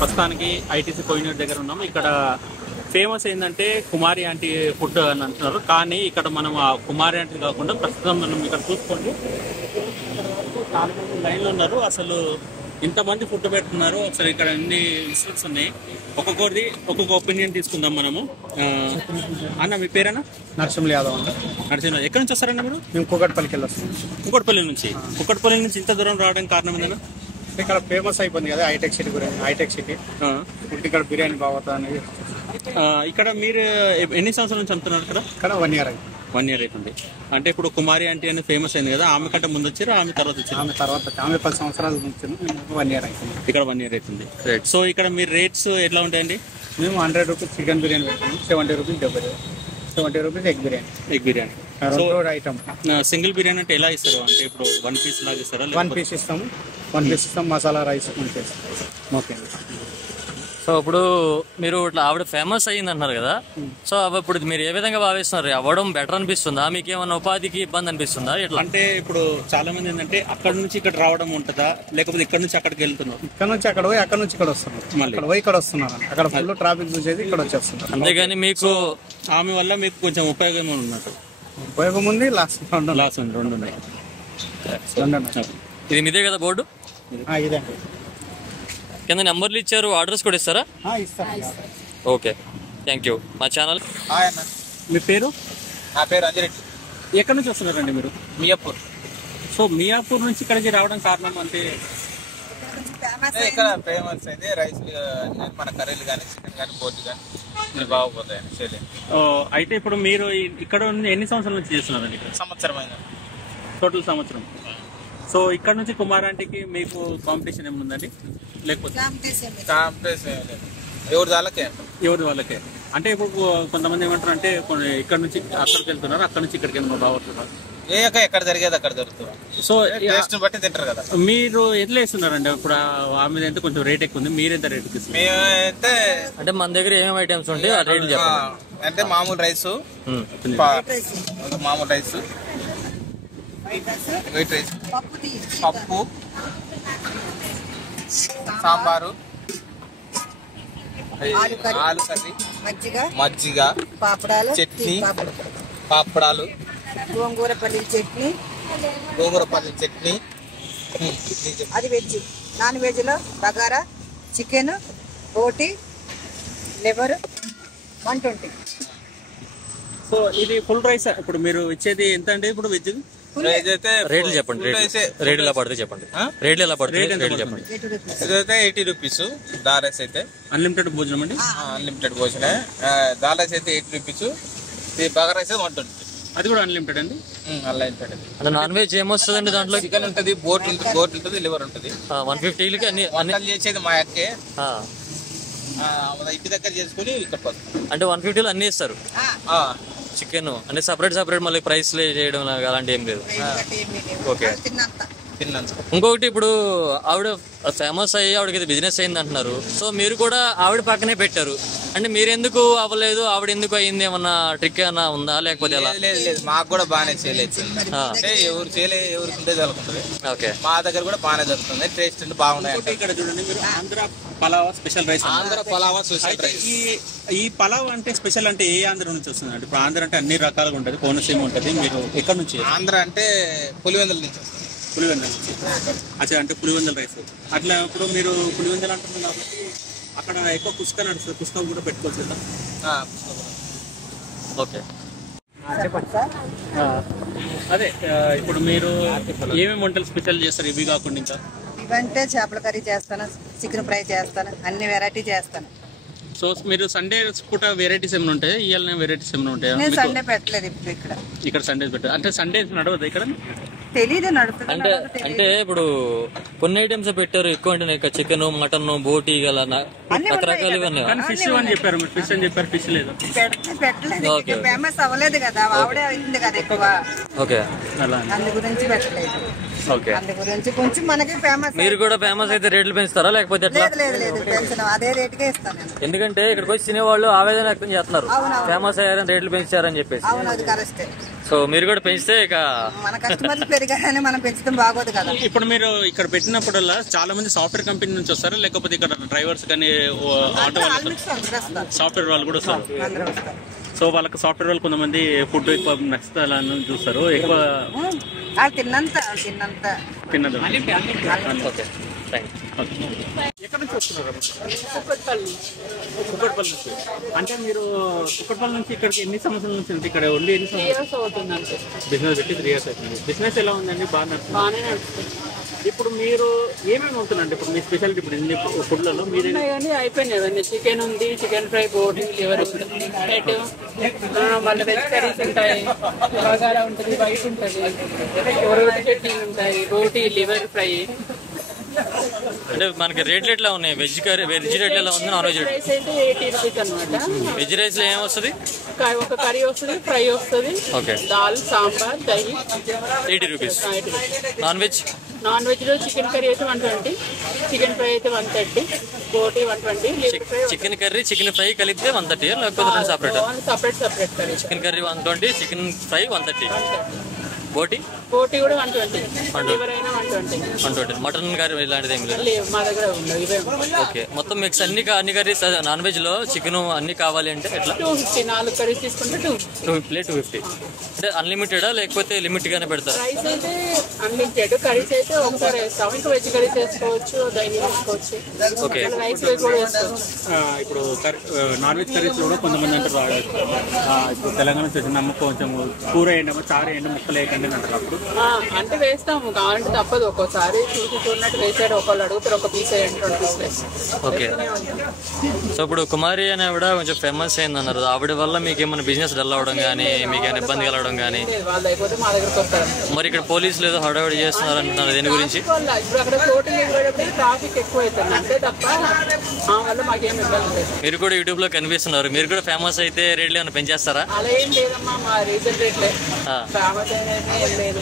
ప్రస్తుతానికి ఐటీసీ కోహినూర్ దగ్గర ఉన్నాము. ఇక్కడ ఫేమస్ ఏంటంటే కుమారి ఆంటీ ఫుడ్ అని అంటున్నారు. కానీ ఇక్కడ మనం ఆ కుమారి ఆంటీ కాకుండా ప్రస్తుతం మనం ఇక్కడ చూసుకోండి చాలా మంది లైన్లో ఉన్నారు. అసలు ఇంతమంది ఫుడ్ పెడుతున్నారు. అసలు ఇక్కడ ఎన్ని ఇన్స్టిట్యూట్స్ ఉన్నాయి. ఒక్కొక్కరిది ఒక్కొక్క ఒపీనియన్ తీసుకుందాం మనము. అన్న మీ పేరేనా? నరసింహ యాదవ్ అన్న. నరసింహ ఎక్కడి నుంచి వస్తారన్న మీరు? మేము కూకట్పల్లికి వెళ్ళొస్తాం. కూకట్పల్లి నుంచి. కూకట్పల్లి నుంచి ఇంత దూరం రావడానికి కారణం ఏంటన్నా? ఇక్కడ ఫేమస్ అయిపోయింది కదా హైటెక్ సిటీ గురించి. హైటెక్ సిటీ ఇక్కడ బిర్యానీ బాగుతుంది అనేది. ఇక్కడ మీరు ఎన్ని సంవత్సరాల నుంచి అమ్ముతున్నారు? ఇక్కడ 1 year అయింది. 1 year అవుతుంది. అంటే ఇప్పుడు కుమారి ఆంటీ అనేది ఫేమస్ అయింది కదా, ఆమె కంటే ముందు వచ్చారు ఆమె తర్వాత వచ్చారు? ఆమె 10 సంవత్సరాల నుంచి 1 year అవుతుంది. ఇక్కడ 1 year అవుతుంది. సో ఇక్కడ మీ రేట్స్ ఎట్లా ఉంటాయండి? మేము 100 రూపీస్ చికెన్ బిర్యానీ పెడతాము, 70 రూపీస్ డబ్బు, 70 rupees egg biryani. Egg biryani item. Single biryani అంటే ఎలా ఇస్తారు? అంటే ఇప్పుడు 1 piece లాగా ఇస్తారా? 1 piece ఇస్తాము. 1 piece ఇస్తాం. Masala rice 1 piece. Okay. So ఇప్పుడు మీరు ఇట్లా ఆవిడ ఫేమస్ అయ్యింది అంటున్నారు కదా, సో ఇప్పుడు మీరు ఏ విధంగా భావిస్తున్నారు? అవ్వడం బెటర్ అనిపిస్తుందా? మీకు ఏమైనా ఉపాధికి ఇబ్బంది అనిపిస్తుందా? ఇట్లా అంటే ఇప్పుడు చాలా మంది ఏంటంటే అక్కడ నుంచి ఇక్కడ రావడం ఉంటుందా, లేకపోతే ఇక్కడ నుంచి అక్కడికి వెళ్తున్నారు? ఇక్కడ నుంచి అక్కడ పోయి అక్కడ నుంచి ఇక్కడ వస్తున్నారు, మళ్ళీ ఇక్కడ పోయి ఇక్కడ వస్తున్నారు. అక్కడ ఫుల్ ట్రాఫిక్ చూసేది ఇక్కడ వచ్చేస్తున్నారు. అంతేగాని మీకు ఆమె వల్ల మీకు కొంచెం ఉపయోగం ఉన్నట్టు? ఉపయోగం ఉంది, లాస్ ఉంది, రెండు ఉన్నాయి. ఇది మీదే కదా బోర్డు? ఇదే కింద నెంబర్లు ఇచ్చారు, అడ్రస్ కూడా ఇస్తారా? Okay, thank you. మా ఛానల్. మీ పేరు? నా పేరు అంజిరెడ్డి. ఎక్కడి నుంచి వస్తున్నారండి మీరు? మియాపూర్. సో మియాపూర్ నుంచి ఇక్కడికి రావడం కారణం అంటే? ఇక్కడ ఫేమస్ అయితే రైస్ మన కర్రీలు కానీ చికెన్ కానీ బోటి కానీ బాగుపోతాయి. అయితే ఇప్పుడు మీరు ఇక్కడ ఎన్ని సంవత్సరాల నుంచి చేస్తున్నారండి? సంవత్సరం అయినా. టోటల్ సంవత్సరం. సో ఇక్కడ నుంచి కుమార్ ఆంటీకి మీకు కాంపిటీషన్ ఏముందండి? లేకపోతే కాంపిటీషన్ ఎవరి వాళ్ళకే? అంటే ఇప్పుడు కొంతమంది ఏమంటారు అంటే ఇక్కడ నుంచి అక్కడికి వెళ్తున్నారు, అక్కడ నుంచి ఇక్కడికి బాగుతున్నారు. ఎక్కడ జరిగేది అక్కడ దొరుకుతుంది. సో టేస్ట్ బట్టి తింటారు కదా. మీరు ఎట్లా వేస్తున్నారండి? ఇప్పుడు ఆమె ఎంత కొంచెం రేట్ ఎక్కువ ఉంది, మీరు ఎంత రేట్ మేమైతే అంటే మన దగ్గర ఏమేమి ఐటమ్స్ ఉంటాయి ఆ రేట్లు చెప్పండి. అంటే మామూలు రైస్, మామూలు రైస్, వైట్ రైస్, పప్పు, సాంబారు, ఆలు కర్రీ, మజ్జిగ, చట్నీ, పాపడాలు, గోంగూర పల్లి చట్నీ, అది వెజ్. నాన్ వెజ్ లో బగారా, చికెన్, బోటి, లివర్, 120. సో ఇది ఫుల్ రైస్ ఇప్పుడు మీరు ఇచ్చేది ఎంత అండి ఇప్పుడు వెజ్? రైస్ అయితే రేట్లు చెప్పండి, రేట్లు ఎలా పడుతుంది చెప్పండి, రేట్లు ఎలా పడుతుంది రేట్లు చెప్పండి. ఇదైతే 80 రూపీస్ దాల్ రైస్ అయితే. అన్లిమిటెడ్ భోజనం అండి? అన్లిమిటెడ్ భోజనం. దాల్ రైస్ అయితే 80 రూపీస్. ఇది బగారా రైస్ 120. అది కూడా అన్లిమిటెడ్ అండి? అన్లిమిటెడ్. అంటే నాన్ వెజ్ ఏమొస్తుందండి దాంట్లో? చికెన్ ఉంటుంది, బోట్ ఉంటుంది, లివర్ ఉంటుంది. 150కి అన్ని వంటలు చేసేది మా అక్కే. ఇంటి దగ్గర చేసుకుని ఇక్కడికి వస్తాం. అంటే 150లో అన్ని ఇస్తారు. చికెన్ అంటే సపరేట్ మళ్ళీ ప్రైస్ చేయడం అలాంటి ఏం లేదు. ఓకే. ఇంకొకటి ఇప్పుడు ఆవిడ ఫేమస్ అయ్యి ఆవిడకి బిజినెస్ అయింది అంటున్నారు. సో మీరు కూడా ఆవిడ పక్కనే పెట్టారు అంటే మీరు ఎందుకు అవ్వలేదు, ఆవిడ ఎందుకు అయింది, ఏమన్నా ట్రిక్ ఏమన్నా ఉందా లేకపోతే ఎలా? లేదు, మాకు కూడా బాగానే చేయలేదు. అంటే ఎవరు చేయలే, ఎవరికి ఉండేది అనుకుంటుంది. ఓకే. మా దగ్గర కూడా బాగానే జరుగుతుంది. టేస్ట్ బాగున్నాయి. ఇక్కడ చూడండి మీరు ఆంధ్ర పలావ్ స్పెషల్ రైస్. ఆంధ్ర పలావా స్పెషల్ రైస్. ఈ పలావ్ అంటే స్పెషల్ అంటే ఏ ఆంధ్ర నుంచి వస్తుంది? ఇప్పుడు ఆంధ్ర అంటే అన్ని రకాలుగా ఉంటుంది, కోనసీమ ఉంటుంది. మీరు ఎక్కడ నుంచి? ఆంధ్ర అంటే పులివెందుల నుంచి వస్తుంది. పులివెందుల నుంచి. అచ్చా, అంటే పులివెందుల రైస్. అట్లా ఇప్పుడు మీరు పులివెందులు అంటున్నారు కాబట్టి అక్కడ ఎక్కువ కుస్కా నడుస్తుంది, కుస్కా కూడా పెట్టుకోవచ్చు కదా? ఓకే. చెప్పండి సార్. అదే ఇప్పుడు మీరు ఏమేమి వంటలు స్పెషల్ చేస్తారు ఇవి కాకుండా? ఇంకా ఇవంటే చేపల కర్రీ చేస్తాను, చికెన్ ఫ్రై చేస్తాను, అన్ని వెరైటీ చేస్తాను. సో మీరు సండే పూట వెరైటీస్ ఏమైనా ఉంటాయా? ఇవాళ వెరైటీస్ ఏమైనా ఉంటాయా? నేను సండే పెట్టలేదు ఇప్పుడు ఇక్కడ సండేస్ పెట్టారు అంటే సండేస్ నడవదు ఇక్కడ? తెలీదు నడుతుంది అంటే ఇప్పుడు కొన్ని ఐటమ్స్ పెట్టారు ఎక్కువ, అంటే చికెన్, మటన్, బోటి గల రకరకాలు ఇవన్నీ. ఫిష్ అని చెప్పారు, ఫిష్ అని చెప్పారు, ఫిష్ లేదు. పెట్టలేదు, ఫేమస్ అవ్వలేదు కదా, ఆవిడే అయింది కదా ఎక్కువ. ఓకే. అందు గురించి పెట్టలేదు. ఓకే. అందు గురించి కొంచెం మనకి ఫేమస్. మీరు కూడా ఫేమస్ అయితే రేట్లు పెంచుతారా లేకపోతే ఎట్లా? లేదు పెంచను, అదే రేటుకే ఇస్తాను. ఎందుకంటే ఇక్కడికి వచ్చి తినేవాళ్ళు ఆవేదన వ్యక్తం చేస్తున్నారు, ఫేమస్ అయ్యారని రేట్లు పెంచారని చెప్పేసి. అవును, అది కరెక్టే. సో మీరు కూడా పెంచితే ఇక మన కస్టమర్లు పెరిగారని మనం పెంచడం బాగోదు కదా. ఇప్పుడు మీరు ఇక్కడ పెట్టినప్పుడల్లా చాలా మంది సాఫ్ట్వేర్ కంపెనీ నుంచి వస్తారా లేకపోతే ఇక్కడ డ్రైవర్స్ కానీ ఆటో వాళ్ళు సాఫ్ట్వేర్ వాళ్ళు కూడా వస్తారు? సో వాళ్ళకి సాఫ్ట్వేర్ వాళ్ళు కొంతమంది ఫుడ్ ఎక్కువ నచ్చుతా చూస్తారు, ఎక్కువ తిన్నంత. ఓకే. ఎక్కడ నుంచి వస్తున్నారు? కుక్కట్పల్లి నుంచి. అంటే మీరు కుక్కట్పల్లి నుంచి ఇక్కడికి ఎన్ని సంవత్సరాల నుంచి ఉంది? ఇక్కడ ఉండి ఎన్ని సంవత్సరాలు అవుతుంది? బిజినెస్ పెట్టి 3 years అవుతుంది. బిజినెస్ ఎలా ఉందండి? బాగానే నడుస్తుంది. ఇప్పుడు మీరు ఏమేమి ఉంటుందండి ఇప్పుడు మీ స్పెషాలిటీ? ఇప్పుడు ఎన్ని ఫుడ్లలో మీరు అయిపోయినాయి. చికెన్ ఉంది, చికెన్ ఫ్రై, బోటి, లివర్ ఉంటుంది, మళ్ళీ వెజ్ కర్రీస్ ఉంటాయి, బగారా ఉంటుంది, వైట్ ఉంటుంది, రోటి చట్నీ ఉంటాయి, బోటి, లివర్ ఫ్రై. అంటే మనకి రేట్లు ఎట్లా ఉన్నాయి? వెజ్ రేట్లు ఎలా ఉంది? నాన్ వెజ్ రైస్ అయితే 80 రూపీస్ అనమాట. వెజ్ రైస్ లో ఏం వస్తుంది? ఒక కర్రీ వస్తుంది, ఫ్రై వస్తుంది, okay, dal, sambar, dahi, 80 rupees. Non veg లో చికెన్ కర్రీ అయితే 120, చికెన్ ఫ్రై అయితే 130, బోటి 120, liver fry. Chicken curry, chicken fry కలిపితే 130 లేకపోతే రెండు separate curry. Chicken curry 120, chicken fry 130, బోటి కూడా 120, లివర్ అయినా 120. మటన్ కర్రీ ఇలాంటిది ఏమి లేదు మా దగ్గర ఉంది. ఓకే. మొత్తం మిక్స్ అన్ని కర్రీస్ నాన్ వెజ్ లో చికెన్ అన్ని కావాలి అంటే ఎట్లా? 250, 4 కర్రీస్ తీసుకుంటే 250. అంటే అన్లిమిటెడా లేకపోతే లిమిట్ గానే పెడతారా? రైస్ అయితే అన్లిమిటెడ్, కర్రీస్ అయితే ఒకసారి వేస్తాం, ఇంకా వెజ్ కర్రీస్ వేసుకోవచ్చు, దైని వేసుకోవచ్చు. ఓకే. రైస్ కూడా వేసుకోవచ్చు. ఇప్పుడు నాన్ వెజ్ కర్రీస్ కూడా కొంతమంది అంటారు ఇప్పుడు తెలంగాణ వచ్చేసి నమ్మకం కొంచెం కూర వేయండి, చారు వేయండి, ముక్కలు వేయకండి అంటారు. అప్పుడు అంటే వేస్తాము, కావాలంటే తప్పదు. ఒక్కోసారి చూసినట్టు వేసాడు, ఒకళ్ళు అడుగుతారు ఒక పీస్ వేయండి, 2 పీస్ వేస్తాం. ఓకే. సో ఇప్పుడు కుమారి అనే ఆవిడ కొంచెం ఫేమస్ అయింది అన్నారు, ఆవిడ వల్ల మీకు ఏమైనా బిజినెస్ డల్ అవడం కానీ మీకు ఏమైనా ఇబ్బంది కలగడం కానీ? వాళ్ళు అయిపోతే మా దగ్గరకు వస్తారు. మరి ఇక్కడ పోలీసులు ఏదో హడావిడి చేస్తున్నారు అంటున్నారు, దీని గురించి? ఇప్పుడు అక్కడ షూటింగ్ వెళ్ళేటప్పుడు ట్రాఫిక్ ఎక్కువ అవుతుంది, అంతే తప్ప ఆ వల్ల మాకేం ఇబ్బంది లేదు. మీరు కూడా యూట్యూబ్ లో కనిపిస్తున్నారు, మీరు కూడా ఫేమస్ అయితే రేట్లు ఏమైనా పెంచేస్తారా? అలా ఏం లేదమ్మా, మా రీజన్ రేట్లే ఫేమస్ అనేది ఏం లేదు.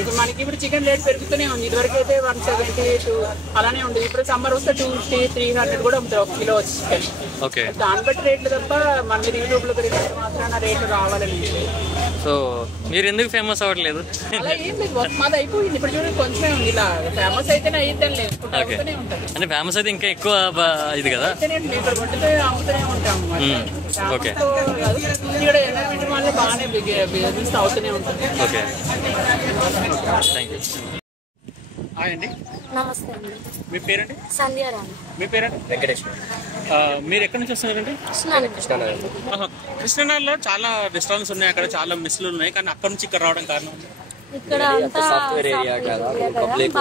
ఇప్పుడు మనకి ఇప్పుడు చికెన్ రేట్ పెరుగుతూనే ఉంది. ఇదివరకు అయితే 172 అలానే ఉండేది. ఇప్పుడు సమ్మర్ వస్తే 250, 300 కూడా అమ్ముతారు 1 కిలో వచ్చి చికెన్. ఓకే. దాన్ని బట్టి రేట్లు తప్ప మన యూట్యూబ్ లో పెరిగినంత మాత్రాన రేట్లు రావాలని. సో మీరు ఎందుకు ఫేమస్ అవ్వట్లేదు? అలా ఏం లేదు, మాది అయిపోయింది. ఇప్పుడు చూడండి కొంచెమే ఉంది, ఇలా ఫేమస్ అయితేనే అయ్యిద్దని లేదు, అవుతూనే ఉంటుంది. అంటే ఫేమస్ అయితే ఇంకా ఎక్కువ ఇది కదా, ఇక్కడ కొట్టితే అమ్ముతూనే ఉంటాము. ఓకే. ఇక్కడ ఎన్విరాన్మెంట్ వల్ల బాగానే బిజినెస్ అవుతూనే ఉంటుంది. Okay, thank you. హాయ్ అండి, నమస్తే అండి. మీ పేరండి? సంధ్యారాణి. మీ పేరండి? వెంకటేష్. మీరు ఎక్కడి నుంచి వస్తున్నారండి? కృష్ణనగర్లో చాలా రెస్టారెంట్స్ ఉన్నాయి, అక్కడ చాలా మిస్లు ఉన్నాయి, కానీ అక్కడ నుంచి ఇక్కడ రావడం కారణం ఇక్కడ అంతా సాఫ్ట్వేర్ ఏరియా కదా, పబ్లిక్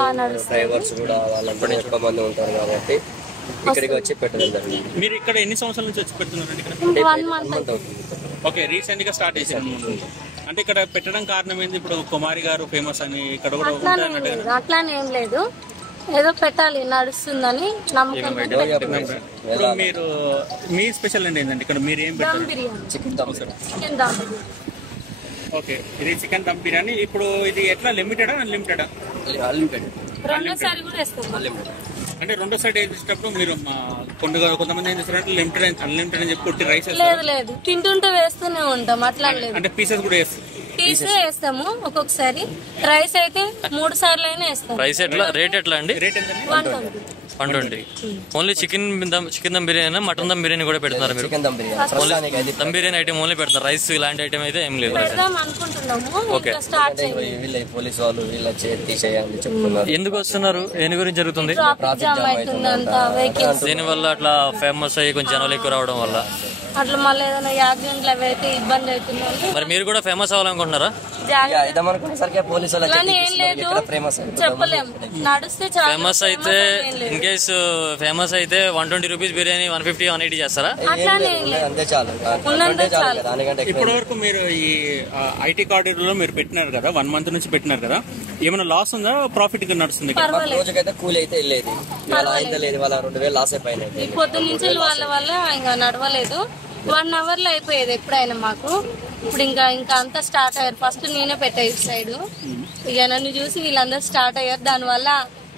డ్రైవర్స్ కూడా వాళ్ళంతా ఎక్కువ మంది ఉంటారు కాబట్టి ఇక్కడికి వచ్చి పెట్టడం జరిగింది. మీరు ఇక్కడ ఎన్ని సంవత్సరాల నుంచి వచ్చి పెడుతున్నారండి ఇక్కడ? 1 month అవుతుంది. ఓకే, రీసెంట్ గా స్టార్ట్ చేశారు. అంటే ఇక్కడ పెట్టడం కారణం ఏంది? ఇప్పుడు కుమారి గారు ఫేమస్ అని ఇక్కడ కూడా అట్లానే ఏం లేదు, ఏదో పెట్టాలి నడుస్తుందని నమ్మకం. ఇప్పుడు మీరు మీ స్పెషల్ అండి ఏంటంటే ఇక్కడ మీరు ఏం దమ్ పెట్టారు? Biryani, chicken dum chicken dum biryani. Okay, ఇది చికెన్ దమ్ బిర్యానీ. ఇప్పుడు ఇది ఎట్లా లిమిటెడా అన్లిమిటెడా? అన్లిమిటెడ్. రెండోసారి కూడా వేస్తాం. అంటే రెండో సైడ్ వేసేటప్పుడు మీరు కొంతమంది ఏం చేస్తారంటే లిమిటెడ్ అన్లిమిటెడ్ అని చెప్పి కొట్టి రైస్ లేదు లేదు, తింటుంటే వేస్తూనే ఉంటాం, అట్లా లేదు. అంటే పీసెస్ కూడా వేస్తారు? పీసే వేస్తాము ఒక్కొక్కసారి. రైస్ అయితే 3 సార్లు అయినా వేస్తాం. రైస్ ఎట్లా రేట్ ఎట్లా అండి? రేట్ ఎంత? 120. 120. Only chicken dum biryani, mutton dum biryani కూడా పెడుతున్నారు మీరు? Chicken dum biryani. Dum biryani item only పెడతారు, రైస్ ఇలాంటి ఐటమ్ అయితే ఏం లేదు. పెడదాం అనుకుంటున్నాము, ఇంకా స్టార్ట్ చేయాలి. వీళ్ళ పోలీస్ వాళ్ళు వీళ్ళ తీసేయాలని చెప్తున్నారు. ఎందుకు వస్తున్నారు? దేని గురించి జరుగుతుంది? ట్రాఫిక్ జామ్ అవుతుంది అంత, వెహికల్స్. దీని వల్ల అట్లా ఫేమస్ అయ్యి కొంచెం జనాలు ఎక్కువ రావడం వల్ల అట్లా మళ్ళీ ఏదైనా యాక్సిడెంట్లు అవి అయితే ఇబ్బంది అవుతుంది. మరి మీరు కూడా ఫేమస్ అవ్వాలనుకుంటున్నారా? ఇద్దామనుకునేసరికి పోలీసు అట్లానే ఏం లేదు, చెప్పలేము. నడిస్తే చాలా ఫేమస్ అయితే ఇన్ కేస్ ఫేమస్ అయితే 120 రూపీస్ బిర్యానీ 150 180 చేస్తారా? అట్లానే ఏం లేదు, అంతే చాలు. ఉన్నంత చాలు. దానికంటే ఇప్పటి వరకు మీరు ఈ ఐటీ కారిడార్ మీరు పెట్టినారు కదా, 1 month నుంచి పెట్టినారు కదా, ఏమైనా లాస్ ఉందా, ప్రాఫిట్ గా నడుస్తుంది? రోజుకైతే కూలి అయితే వెళ్ళేది, ఇవాళ అయితే లేదు, ఇవాళ 2000 లాస్ అయిపోయినాయి. ఈ పొద్దు నుంచి వాళ్ళ వల్ల ఇంకా నడవలేదు. 1 hour లో అయిపోయేది ఎప్పుడైనా మాకు. ఇప్పుడు ఇంకా అంతా స్టార్ట్ అయ్యారు. ఫస్ట్ నేనే పెట్టా ఇటు సైడ్, ఇక నన్ను చూసి వీళ్ళందరూ స్టార్ట్ అయ్యారు. దానివల్ల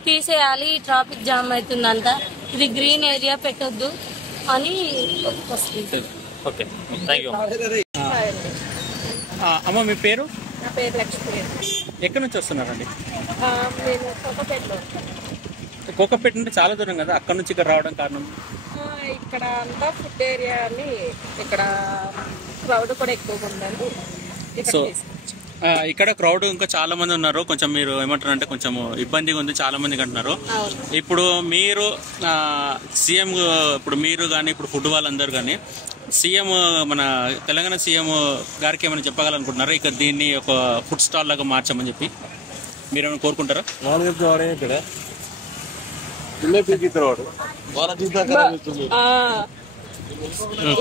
తీసేయాలి, ట్రాఫిక్ జామ్ అవుతుందంట, ఇది గ్రీన్ ఏరియా పెట్టొద్దు అని వస్తుంది. Okay, thank you. అమ్మ మీ పేరు? నా పేరు లక్ష్మి. ఎక్కడి నుంచి వస్తున్నారండి? నేను కొత్తపేటలో. కోకపేట అంటే చాలా దూరం కదా, అక్కడ నుంచి ఇక్కడ రావడం కారణం? ఇక్కడ అంతా ఫుడ్ ఏరియా అని, ఇక్కడ క్రౌడ్ కూడా ఎక్కువగా ఉందని సో ఇక్కడ క్రౌడ్ ఇంకా చాలా మంది ఉన్నారు. కొంచెం మీరు ఏమంటారు అంటే కొంచెం ఇబ్బందిగా ఉంది, చాలా మంది అంటున్నారు. ఇప్పుడు మీరు సీఎం, ఇప్పుడు మీరు కానీ ఇప్పుడు ఫుడ్ వాళ్ళందరూ కానీ సీఎం, మన తెలంగాణ సీఎం గారికి ఏమైనా చెప్పగలనుకుంటున్నారా ఇక్కడ దీన్ని ఒక ఫుడ్ స్టాల్ లాగా మార్చమని చెప్పి మీరు ఏమైనా కోరుకుంటారా?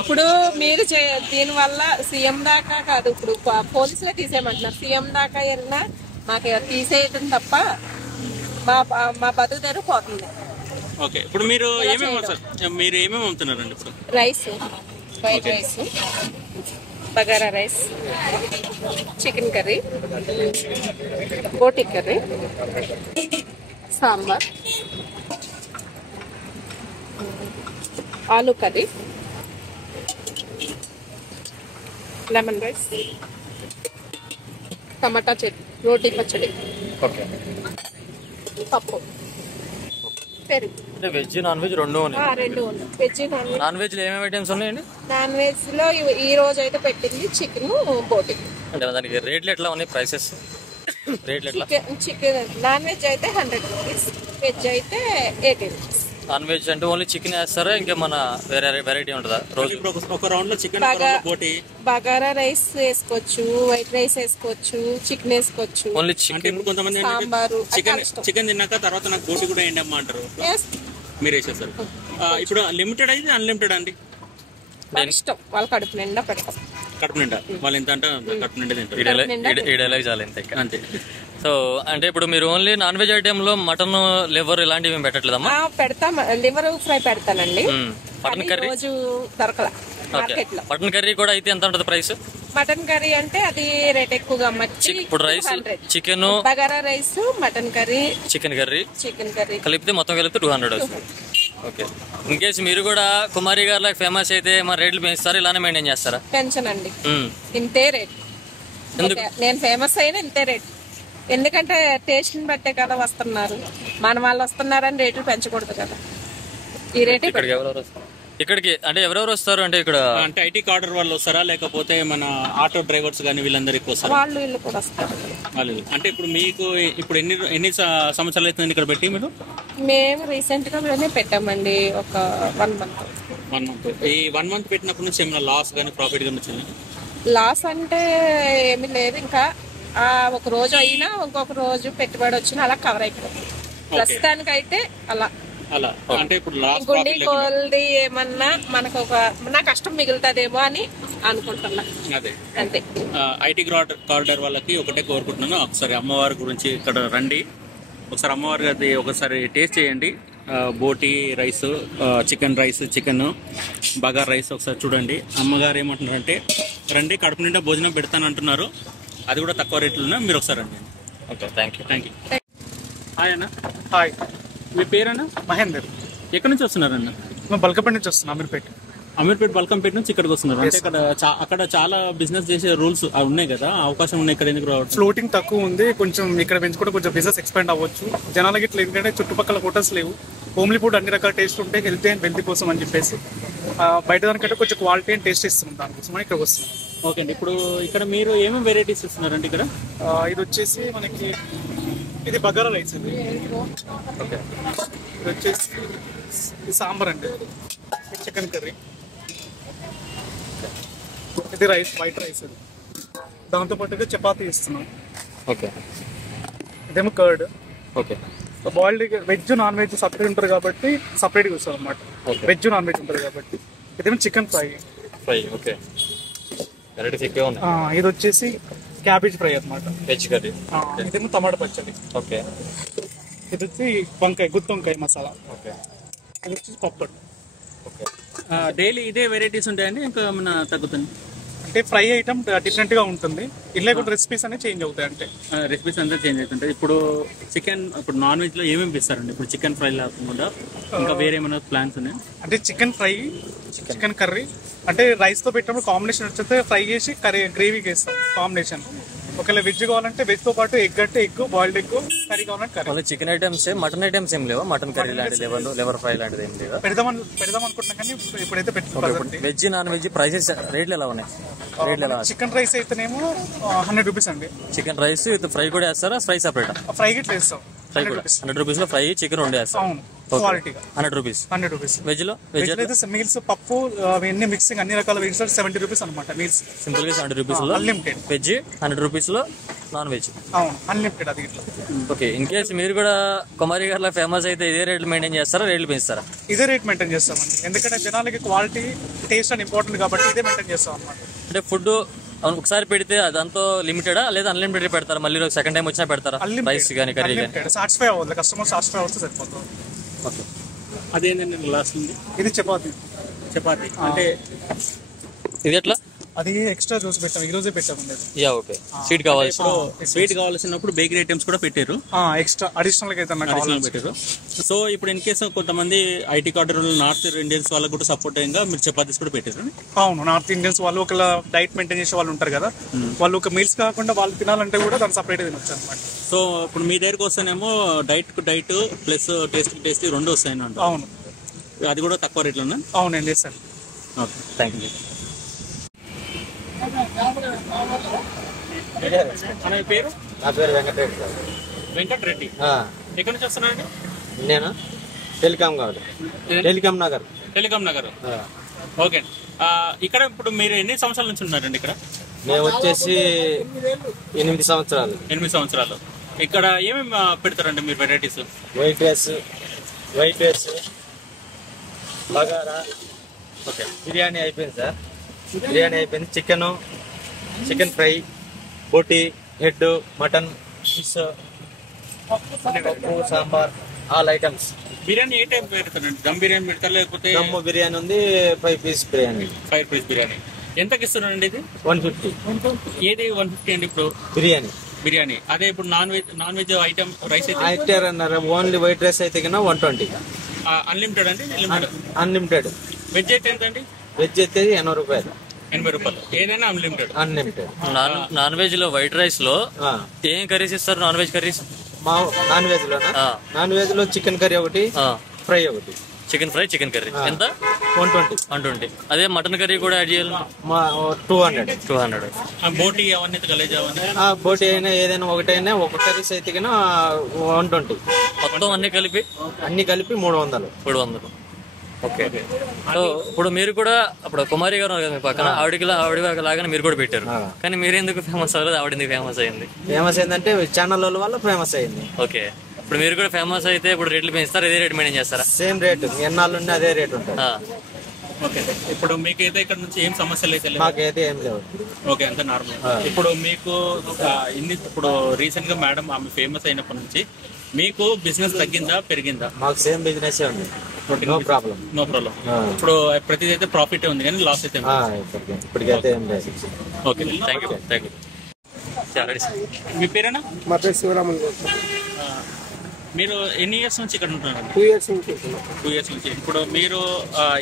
ఇప్పుడు మీరు దీని వల్ల సీఎం దాకా కాదు, ఇప్పుడు పోలీసులే తీసేయమంటున్నారు. సీఎం దాకా వెళ్ళినా మాకు తీసేయటం తప్ప మా బతుకు తెరు పోతుంది. ఓకే, ఇప్పుడు మీరు ఏమేమి అమ్ముతున్నారండి? ఇప్పుడు rice, white rice, bagara rice, chicken curry, బోటి కర్రీ, సాంబార్, ఆలూ కర్రీ, లెమన్ రైస్, టమాటా చట్నీ, రోటీ పచ్చడి, పప్పు, పెరుగు. వెజ్ నాన్ వెజ్ రెండు ఉన్నాయి? రెండు ఉన్నాయి. వెజ్ నాన్ వెజ్ లో ఏమేమి ఐటమ్స్ ఉన్నాయండి? నాన్ వెజ్ లో ఈ రోజు అయితే పెట్టింది చికెన్, బోటి. అంటే దానికి రేట్లు ఎట్లా ఉన్నాయి, ప్రైసెస్ రేట్లు ఎట్లా? చికెన్ నాన్ వెజ్ అయితే 100 రూపీస్, వెజ్ అయితే 80 రూపీస్. నాన్ వెజ్ అంటే ఓన్లీ చికెన్ వేస్తారా, ఇంకేమన్నా వేరే వెరైటీ ఉంటుందా? రోజు ఒక రౌండ్ లో చికెన్, బగారా రైస్ వేసుకోవచ్చు, వైట్ రైస్ వేసుకోవచ్చు, చికెన్ వేసుకోవచ్చు. Only chicken. కొంతమంది సాంబారు, చికెన్ తిన్నాక తర్వాత నాకు బోటి కూడా వేయండి అమ్మ అంటారు, మీరు వేసేస్తారు. ఇప్పుడు లిమిటెడ్ అయితే అన్లిమిటెడ్ అండి? ఇష్టం, వాళ్ళ కడుపు నిండా పెడతాం. కడుపు నిండా వాళ్ళు ఎంత అంటే కడుపు నిండా తింటారు. ఈ డైలాగ్ చాలా అంతే. సో అంటే ఇప్పుడు మీరు ఓన్లీ నాన్ వెజ్ ఐటమ్ లో మటన్, లివర్ ఇలాంటివి ఏం పెట్టట్లేదమ్మా? పెడతాం, లివర్ ఫ్రై పెడతానండి. మటన్ కర్రీ రోజు దొరకల మార్కెట్ లో. మటన్ కర్రీ కూడా అయితే ఎంత ఉంటుంది ప్రైస్? మటన్ కర్రీ అంటే అది రేట్ ఎక్కువగా ఇప్పుడు rice, chicken, bagara rice, mutton curry, chicken curry కలిపితే మొత్తం కలిపితే 200 వస్తుంది. ఓకే, ఇన్ కేసు మీరు కూడా కుమారి గారు లాగా ఫేమస్ అయితే మరి రేట్లు పెంచుతారా, ఇలానే మెయింటైన్ చేస్తారా? పెంచనండి, ఇంతే రేట్. నేను ఫేమస్ అయినా ఇంతే రేట్, ఎందుకంటే టేస్ట్ ని బట్టే కదా వస్తున్నారు. మన వాళ్ళు వస్తున్నారని రేట్లు పెంచకూడదు కదా, ఈ రేట్. ఇక్కడికి అంటే ఎవరెవరు వస్తారు అంటే ఇక్కడ అంటే ఐటీ కార్డర్ వాళ్ళు వస్తారా లేకపోతే మన ఆటో డ్రైవర్స్ కానీ వీళ్ళందరూ ఎక్కువ వస్తారా? వాళ్ళు కూడా వస్తారు. వాళ్ళు అంటే ఇప్పుడు మీకు ఇప్పుడు ఎన్ని సంవత్సరాలు అవుతుంది ఇక్కడ పెట్టి మీరు? మేము రీసెంట్ గా పెట్టామండి, ఒక 1 month. 1 month. ఈ 1 month పెట్టినప్పటి నుంచి ఏమైనా లాస్ కానీ ప్రాఫిట్ కానీ వచ్చింది? లాస్ అంటే ఏమీ లేదు, ఇంకా ఒక రోజు అయినా ఇంకొక రోజు పెట్టుబడి వచ్చినా అలా కవర్ అయిపోతుంది. ప్రస్తుతానికైతే అలా అంటే ఇప్పుడు లాస్ గుండి కోల్ది ఏమన్నా మనకు నా కష్టం మిగులుతుందేమో అని అనుకుంటున్నా. అదే అంతే. ఐటీ కార్డర్ వాళ్ళకి ఒకటే కోరుకుంటున్నాను, ఒకసారి అమ్మవారి గురించి ఇక్కడ రండి, ఒకసారి అమ్మవారి అది ఒకసారి టేస్ట్ చేయండి. Boti rice, chicken rice, chicken bagara rice ఒకసారి చూడండి. అమ్మగారు ఏమంటున్నారంటే రండి కడుపు నిండా భోజనం పెడతాను అంటున్నారు, అది కూడా తక్కువ రేట్లోనే, మీరు ఒకసారి రండి. Okay, thank you. హాయ్ అన్న. హాయ్, మీ పేరన్నా? మహేందర్. ఎక్కడి నుంచి వస్తున్నారన్న? మేము బల్కపేట నుంచి వస్తున్నాం, అమీర్పేట బల్కంపేట నుంచి ఇక్కడికి వస్తున్నారు. అంటే అక్కడ చాలా బిజినెస్ చేసే రూల్స్ ఉన్నాయి కదా, అవకాశం ఉన్నాయి, ఇక్కడ ఎందుకు రావచ్చు? ఫ్లోటింగ్ తక్కువ ఉంది, కొంచెం ఇక్కడ పెంచుకుంటే కొంచెం బిజినెస్ ఎక్స్పాండ్ అవ్వచ్చు. జనాలకి ఇట్లా ఎందుకంటే చుట్టుపక్కల హోటల్స్ లేవు, హోమ్లీ ఫుడ్ అన్ని రకాల టేస్ట్ ఉంటాయి, హెల్తీ అండ్ వెల్తీ కోసం అని చెప్పేసి బయట దానికంటే కొంచెం క్వాలిటీ అండ్ టేస్ట్ ఇస్తున్నాం, దానికోసం ఇక్కడ వస్తున్నాం. ఓకే అండి, ఇప్పుడు ఇక్కడ మీరు ఏమేమి వెరైటీస్ ఇస్తున్నారండి ఇక్కడ? ఇది వచ్చేసి మనకి ఇది బగారా రైస్ అండి. ఓకే, ఇది వచ్చేసి ఇది సాంబార్ అండి, చికెన్ కర్రీ, ఇది రైస్, వైట్ రైస్ అది, దాంతో పాటుగా చపాతీ ఇస్తున్నాం. ఓకే, ఇదేమో curd. Okay, boiled veg non veg separate ఉంటారు కాబట్టి సపరేట్గా వస్తుంది అనమాట. వెజ్ నాన్ వెజ్ ఉంటుంది కాబట్టి. ఇదేమో చికెన్ ఫ్రై. ఓకే, వెరైటీస్ ఎక్కువ ఉన్నాయి. ఇది వచ్చేసి క్యాబేజ్ ఫ్రై అనమాట, వెజ్ కర్రీ. ఇదేమో టమాటా పచ్చడి. ఓకే, ఇది వచ్చి వంకాయ, గుత్తి వంకాయ మసాలా. ఓకే, ఇది వచ్చేసి పప్పడు. ఓకే. డైలీ ఇదే వెరైటీస్ ఉంటాయండి, ఇంకా ఏమైనా తగ్గుతుంది? అంటే ఫ్రై ఐటమ్ డిఫరెంట్ గా ఉంటుంది, ఇలా కూడా రెసిపీస్ అనేవి చేంజ్ అవుతాయి. అంటే రెసిపీస్ అంతా చేంజ్ అవుతుంటాయి. ఇప్పుడు చికెన్, ఇప్పుడు నాన్ వెజ్ లో ఏమేమి ఇస్తారండి? ఇప్పుడు చికెన్ ఫ్రై లేకుండా ఇంకా వేరే ఏమైనా ప్లాన్స్ ఉన్నాయి? అంటే చికెన్ ఫ్రై, చికెన్ కర్రీ, అంటే రైస్ తో పెట్టినప్పుడు కాంబినేషన్ వచ్చేస్తే ఫ్రై చేసి కర్రీ గ్రేవీకి వేస్తాం కాంబినేషన్. ఒకవేళ వెజ్ కావాలంటే వెజ్ తో పాటు ఎగ్ అంటే ఎగ్, బాయిల్డ్ ఎగ్, కర్రీ కావాలంటే curry. Chicken items, mutton items ఏం లేవా? మటన్ కర్రీ లాంటిది, లివర్ ఫ్రై లాంటిది ఏం లేదా? పెడదాం అనుకుంటున్నాం కానీ ఇప్పుడైతే పెట్టుకోవాలి. వెజ్ నాన్ వెజ్ ప్రైసెస్ రేట్లు ఎలా ఉన్నాయి? చికెన్ రైస్ అయితేనేమో 100 రూపీస్ అండి. చికెన్ రైస్ విత్ ఫ్రై కూడా వేస్తారా? Fry separate? ఫ్రై గిట్లా వేస్తాం. ఫ్రై కూడా 100 రూపీస్ లో ఫ్రై, చికెన్ 2 వేస్తాం. అవును, క్వాలిటీగా 100 రూపీస్. 100 రూపీస్. వెజ్ లో మీల్స్, పప్పు, అవన్నీ మిక్సింగ్ అన్ని రకాల వెజ్ 70 రూపీస్ అనమాట. మీల్స్ సింపుల్ గా 100 రూపీస్ లో అన్లిమిటెడ్. వెజ్ 100 రూపీస్ లో నాన్ వెజ్. అవును, అన్లిమిటెడ్ అది ఇట్లా. ఓకే, ఇన్ కేస్ మీరు కూడా కుమారి గారిలో ఫేమస్ అయితే ఇదే రేట్లు మెయింటైన్ చేస్తారా? రేట్లు పెంచుతారా? ఇదే రేట్ మెయింటైన్ చేస్తామండి, ఎందుకంటే జనాలకి క్వాలిటీ, టేస్ట్ అని ఇంపార్టెంట్ కాబట్టి ఇదే మెయింటైన్ చేస్తాం అనమాట. అంటే ఫుడ్ ఒకసారి పెడితే అదంతా లిమిటెడా లేదా అన్లిమిటెడ్ పెడతారా? మళ్ళీ సెకండ్ టైం వచ్చినా పెడతారా? రైస్ కానీ కర్రీ కానీ సాటిస్ఫై అవ్వదు, కస్టమర్ సాటిస్ఫై అవుతే సరిపోతుంది. ఓకే, అదేంటండి లాస్ట్ ఉంది? ఇది చపాతీ. అంటే ఇది ఎట్లా? అది ఎక్స్ట్రా జ్యూస్ పెట్టాం, ఈ రోజే పెట్టాము. Yeah, okay. స్వీట్ కావాలి, స్వీట్ కావాల్సినప్పుడు బేకరీ ఐటమ్స్ కూడా పెట్టారు, ఎక్స్ట్రా అడిషనల్ గా పెట్టారు. సో ఇప్పుడు ఇన్ కేసు కొంతమంది ఐటీ కార్డర్ నార్త్ ఇండియన్స్ వాళ్ళకి కూడా సపోర్ట్ అయ్యింగా మీరు చపాతీస్ కూడా పెట్టారు? అవును, నార్త్ ఇండియన్స్ వాళ్ళు ఒక డైట్ మెయింటైన్ చేసే వాళ్ళు ఉంటారు కదా, వాళ్ళు ఒక మీల్స్ కాకుండా వాళ్ళు తినాలంటే కూడా దాన్ని సపరేట్ తినొచ్చు అనమాట. సో ఇప్పుడు మీ దగ్గరకు వస్తేనేమో డైట్ ప్లస్ టేస్ట్ రెండు వస్తాయని. అవును, అది కూడా తక్కువ రేట్లో? అవునండి సార్. Okay, thank you. అన్న పేరు? నా పేరు వెంకటరెడ్డి సార్. వెంకటరెడ్డి. ఎక్కడి నుంచి వస్తున్నారండి? నేను telecom Nagar. Telecom Nagar. Okay, ఇక్కడ ఇప్పుడు మీరు ఎన్ని సంవత్సరాల నుంచి ఉన్నారండి ఇక్కడ? మేము వచ్చేసి 8 సంవత్సరాలు. 8 సంవత్సరాలు. ఇక్కడ ఏమేమి పెడతారండి మీరు varieties? White rice, bagara. Okay, biryani అయిపోయింది సార్. బిర్యానీ అయిపోయింది. చికెన్ ఫ్రై, బోటి, హెడ్, మటన్, ఫిష్, పప్పు, సాంబార్, ఆల్ ఐటమ్స్. బిర్యానీ ఏ టైప్ పెడతారండి? దమ్ బిర్యానీ పెడతారు లేకపోతే? దమ్ బిర్యానీ ఉంది, 5 పీస్ బిర్యానీ. 5 పీస్ బిర్యానీ ఎంతకి ఇస్తున్నారండి? ఇది 150. ఏది 150 అండి ఇప్పుడు? బిర్యానీ. అదే ఇప్పుడు నాన్ వెజ్ ఐటమ్ రైస్ అయితే అన్నారు, ఓన్లీ వైట్ రైస్ అయితే కన్నా 120. అన్లిమిటెడ్ అండి? అన్లిమిటెడ్. వెజ్ అయితే ఎంత అండి? వెజ్ అయితే 80 రూపాయలు. 80 రూపాయలు. ఏదైనా అన్లిమిటెడ్. నాన్ వెజ్ లో వైట్ రైస్ లో ఏం కర్రీస్ ఇస్తారు? Non veg curries non veg లో చికెన్ కర్రీ ఒకటి, ఫ్రై ఒకటి. చికెన్ ఫ్రై, చికెన్ కర్రీ ఎంత? 120. అదే మటన్ కర్రీ కూడా యాడ్ చేయాలి 200. బోటి అవన్నీ గలేజ్ అవన్నీ బోటి అయినా ఏదైనా ఒకటైనా ఒక కర్రీస్ అయితే 120. మొత్తం అన్ని కలిపి 300. ఓకే. సో ఇప్పుడు మీరు కూడా అప్పుడు కుమారి గారు ఉన్నారు కదా మీ పక్కన, ఆవిడ లాగానే మీరు కూడా పెట్టారు. కానీ మీరు ఎందుకు ఫేమస్ అవ్వలేదు, ఆవిడ ఎందుకు ఫేమస్ అయింది? ఫేమస్ ఏంటంటే ఛానల్ వల్ల ఫేమస్ అయింది. ఓకే. ఇప్పుడు మీరు కూడా ఫేమస్ అయితే ఇప్పుడు రేట్లు పెంచుతారు, ఇదే రేట్ మెయింటైన్ చేస్తారా? సేమ్ రేటు ఎన్నాళ్ళు ఉంటే అదే రేట్ ఉంటుంది. ఓకే. ఇప్పుడు మీకైతే ఇక్కడ నుంచి ఏం సమస్యలు అయితే మాకైతే ఏం లేవు. ఓకే, అంత నార్మల్. ఇప్పుడు మీకు ఇప్పుడు రీసెంట్ గా మేడం ఆమె ఫేమస్ అయినప్పటి నుంచి మీకు బిజినెస్ తగ్గిందా పెరిగిందా? మాకు సేమ్ బిజినెస్ ఉంది, నో ప్రాబ్లం. ఇప్పుడు ప్రతిదీ అయితే ప్రాఫిట్ ఉంది కానీ లాస్ అయితే ఇప్పటికైతే ఏం లేదు. Okay, thank you. మీ పేరేనా? మా పేరు శివరామన్. మీరు ఎన్ని ఇయర్స్ నుంచి ఇక్కడ ఉంటున్నారు? 2 years నుంచి. 2 years నుంచి. ఇప్పుడు మీరు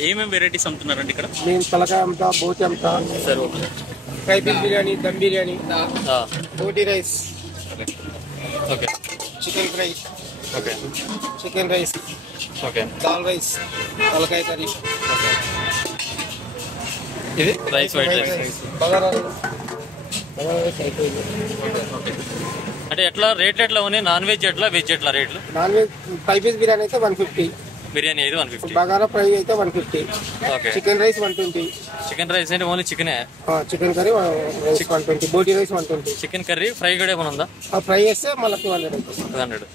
ఏమేమి వెరైటీస్ అమ్ముతున్నారండి ఇక్కడ? నేను తలకాయ అమ్ముతా, బోటి అమ్ముతా, ఫ్రై పీస్ బిర్యానీ, దమ్ బిర్యానీ, బోటి rice, chicken fry, chicken rice, dal rice, తలకాయ కర్రీ, ఇది rice, white rice, bagara rice అయిపోయింది. అంటే ఎట్లా రేట్లు ఎట్లా ఉన్నాయి? నాన్ వెజ్ ఎట్లా, వెజ్ ఎట్లా రేట్లు? Non veg fry piece biryani అయితే 150, బిర్యానీ అయితే 150, బగారా ఫ్రై అయితే 150, చికెన్ రైస్ 120. చికెన్ రైస్ అంటే only chicken? Chicken curry 120, boti rice 120. Chicken curry fry కూడా ఏమైనా ఉందా? ఫ్రై చేస్తే మళ్ళీ 200.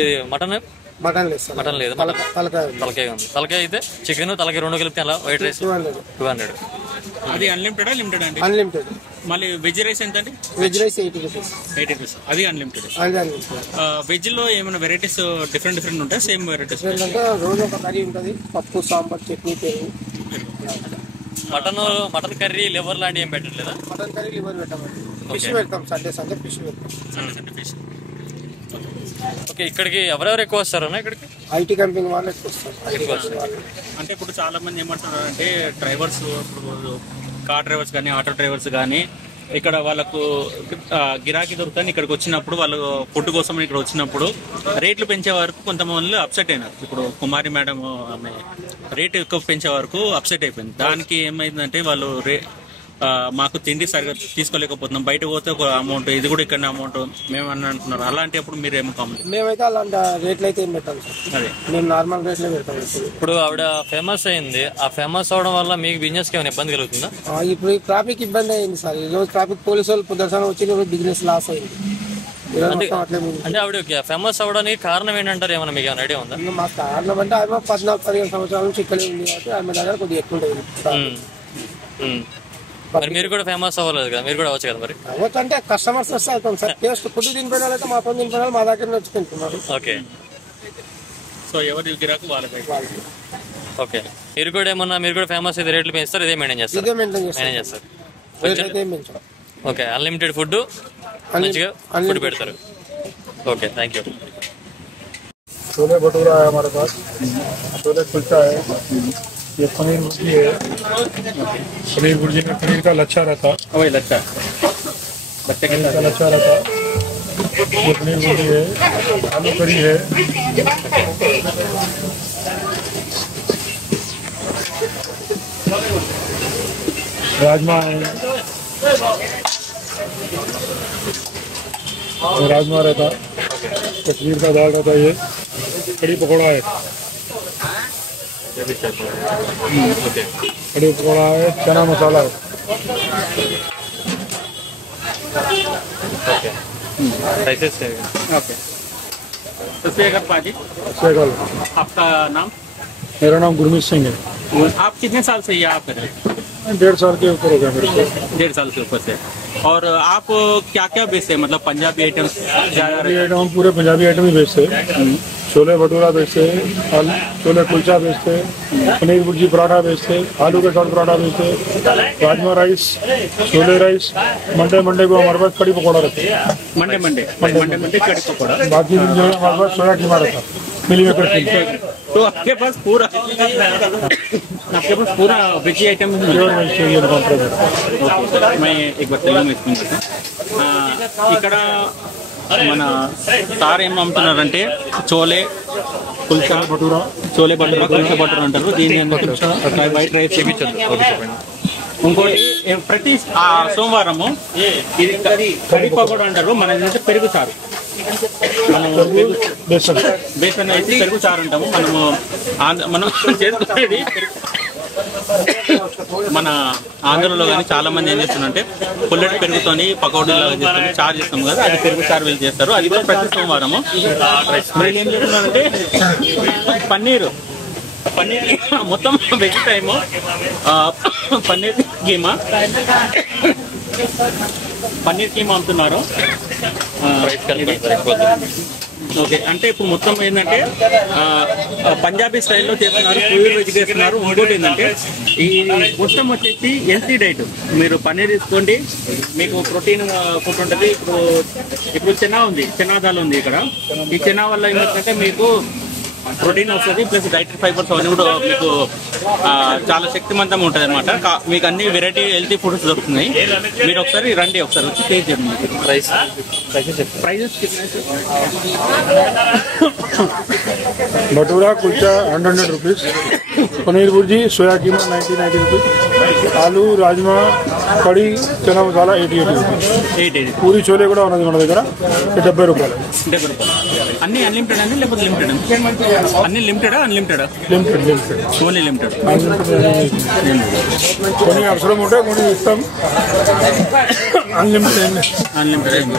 ఇది మటన్ లేదు, మటన్ లేదు, తలకాయ ఉంది. తలకాయ అయితే చికెన్ తలకాయ 2 కలిపితే అలా వైట్ రైస్ 200. అది అన్లిమిటెడ్ లిమిటెడ్ అండి? అన్లిమిటెడ్. మళ్ళీ వెజ్ రైస్ ఎంత అండి? Veg rice 80 rupees. అది అన్లిమిటెడ్. వెజ్ లో ఏమైనా వెరైటీస్ డిఫరెంట్ ఉంటాయి? సేమ్ వెరైటీస్ అంటే రోజు ఒక కర్రీ ఉంటుంది, పప్పు, సాంబార్, చట్నీ, పెరుగు. మటన్ కర్రీ లివర్ లాంటి ఏం పెట్టట్లేదా? మటన్ కర్రీ లివర్ పెట్టామండి. ఫిష్ పెడతాం, సండే ఫిష్ పెడతాం. ఫిష్. ఓకే. ఇక్కడికి ఎవరెవరు ఎక్కువ వస్తారన్నా? ఇక్కడికి ఐటీ కంపెనీ వాళ్ళు ఎక్కువ వస్తారు. అంటే ఇప్పుడు చాలా మంది ఏమంటున్నారు అంటే డ్రైవర్స్, ఇప్పుడు కార్ డ్రైవర్స్ కానీ ఆటో డ్రైవర్స్ కానీ ఇక్కడ వాళ్ళకు గిరాకీ దొరుకుతాయి. ఇక్కడికి వచ్చినప్పుడు వాళ్ళు ఫుడ్ కోసం ఇక్కడ వచ్చినప్పుడు రేట్లు పెంచే వరకు కొంతమంది అప్సెట్ అయినారు. ఇప్పుడు కుమారి మేడం ఆమె రేట్ ఎక్కువ పెంచే వరకు అప్సెట్ అయిపోయింది. దానికి ఏమైందంటే వాళ్ళు మాకు తిండి సరిగా తీసుకోలేకపోతున్నాం, బయట పోతే ఒక అమౌంట్, ఇది కూడా ఇక్కడ అమౌంట్ మేము అని అంటున్నారు. అలాంటప్పుడు మీరు ఏమో కామెంట్? మేమైతే అలాంటి రేట్లు అయితే ఏం పెట్టాం సార్, అదే మేము నార్మల్ రేట్లే పెడతాం. ఇప్పుడు ఆవిడ ఫేమస్ అయింది, ఆ ఫేమస్ అవడం వల్ల మీకు బిజినెస్ కి ఏమైనా ఇబ్బంది కలుగుతుందా? ఇప్పుడు ఈ ట్రాఫిక్ ఇబ్బంది అయింది సార్. ఈ రోజు ట్రాఫిక్ పోలీసు వాళ్ళు దర్శనం వచ్చి బిజినెస్ లాస్ అయింది. అంటే ఆవిడ ఫేమస్ అవడానికి కారణం ఏంటంటారు? ఏమైనా మీకు ఏమైనా ఐడియా ఉందా? మాకు కారణం అంటే ఆమె 14-15 సంవత్సరాల నుంచి ఇక్కడే ఉంది కాబట్టి ఆమె దగ్గర కొద్దిగా ఎక్కువ ఉంటుంది. మరి మీరు కూడా ఫేమస్ అవ్వలేదు కదా, మీరు కూడా అవ్వచ్చు కదా. మరి అవ్వచ్చు అంటే కస్టమర్స్ వస్తే అవుతాం సార్. టేస్ట్ ఫుడ్ తినిపోయిన అయితే మా పని తినిపోయిన మా దగ్గర వచ్చి తింటున్నారు. ఓకే. సో ఎవరి గిరాకు వాళ్ళకి. ఓకే. మీరు కూడా ఏమన్నా, మీరు కూడా ఫేమస్ అయితే రేట్లు పెంచుతారు, ఇదే మెయింటైన్ చేస్తారు? ఇదే మెయింటైన్ చేస్తారు. ఓకే. అన్లిమిటెడ్ ఫుడ్, మంచిగా ఫుడ్ పెడతారు. Okay, thank you. Chole bhatura है हमारे पास, छोले कुलचा है, ये पनीर भुर्जी है। पनीर भुर्जी में पनीर का लच्छा रहता, वही लच्छा का लच्छा रहता। ये पनीर भुर्जी है, आलू करी है, राजमा है, राजमा रहता, कश्मीर का दाल रहता, ये कड़ी पकौड़ा है, कड़ी पकौड़ा है, चना मसाला है। ओके। पाजी, आपका नाम? मेरा नाम गुरमीत सिंह है। आप कितने साल से यहाँ पे? 1.5 साल के ऊपर हो गया मेरे को। 1.5 साल के ऊपर से। और आप क्या क्या बेचते हैं? मतलब पंजाबी आइटम्स? आइटम पूरे पंजाबी आइटम ही बेचते हैं। छोले भटूरा बेचते हैं, छोले कुलचा बेचते हैं, पनीर भुर्जी पराठा बेचते हैं, आलू के साथ पराठा बेचते हैं, rajma rice, chole rice. Monday को हमारे पास कड़ी पकौड़ा रहता है। मंडे कड़ी पकौड़ा। बाकी दिन जो है हमारे पास सोया कीमा रहता है, मिली मेकर। तो आपके पास पूरा वेज आइटम है? मैं एक बार తెలుగు నేర్చుకుంటాను. ఇక్కడ మన సార్ ఏం అమ్ముతున్నారంటే చోలే కుల్చా भटूरा చోలే భటూరా కుల్చా భటూరా అంటారు. దీన్ని వైట్ రైస్ ఇంకోటి ప్రతి సోమవారము ఇది కర్రీ పకోడా అంటారు. మన ఏంటంటే పెరుగు చారు, మనం బేసన్ వేసి పెరుగు చారు అంటాము. మనం చేసుకునేది మన ఆంధ్రలో కానీ చాలా మంది ఏం చేస్తున్నారంటే పుల్లటి పెరుగుతోని పకోడీ లాగా చేస్తారు, చారు చేస్తాం కదా, అది పెరుగు చారు వీళ్ళు చేస్తారు. అది కూడా ప్రతి సోమవారము. వీళ్ళు ఏం చేస్తున్నారంటే పన్నీర్ మొత్తం వెజ్ టైము పన్నీర్ కీమా అమ్ముతున్నారు. ఓకే, అంటే ఇప్పుడు మొత్తం ఏంటంటే పంజాబీ స్టైల్లో చేస్తున్నారు, ప్యూర్ వెజ్ చేస్తున్నారు. ఇంకోటి ఏంటంటే ఈ మొత్తం వచ్చేసి హెల్తీ డైట్. మీరు పన్నీర్ తీసుకోండి, మీకు ప్రోటీన్ ఫుడ్ ఉంటుంది. ఇప్పుడు చెనా ఉంది, చెనా దాల్ ఉంది ఇక్కడ. ఈ చెనా వల్ల ఏంటంటే మీకు ప్రోటీన్ వస్తుంది, ప్లస్ డైటరీ ఫైబర్స్ అవన్నీ కూడా మీకు చాలా శక్తివంతంగా ఉంటుంది అనమాట. మీకు అన్ని వెరైటీ హెల్తీ ఫుడ్స్ దొరుకుతున్నాయి. మీరు ఒకసారి రండి, ఒకసారి వచ్చి టేస్ట్ చేయండి. ప్రైజెస్ भटूरा कुलचा 100 रुपीज़, पनीर भुर्जी सोया कीमा 90 रुपीज़, आलू राजमा कड़ी चना मसाला 80 रुपीज़, पूरी छोले కూడా ఉన్నది మన దగ్గర 70 రూపాయలు. అన్ని అన్లిమిటెడ్ అండి లేకపోతే లిమిటెడ్? అన్ని లిమిటెడా అన్లిమిటెడా? Limited only limited. కొన్ని అవసరం ఉంటే కొన్ని ఇస్తాం, అన్లిమిటెడ్.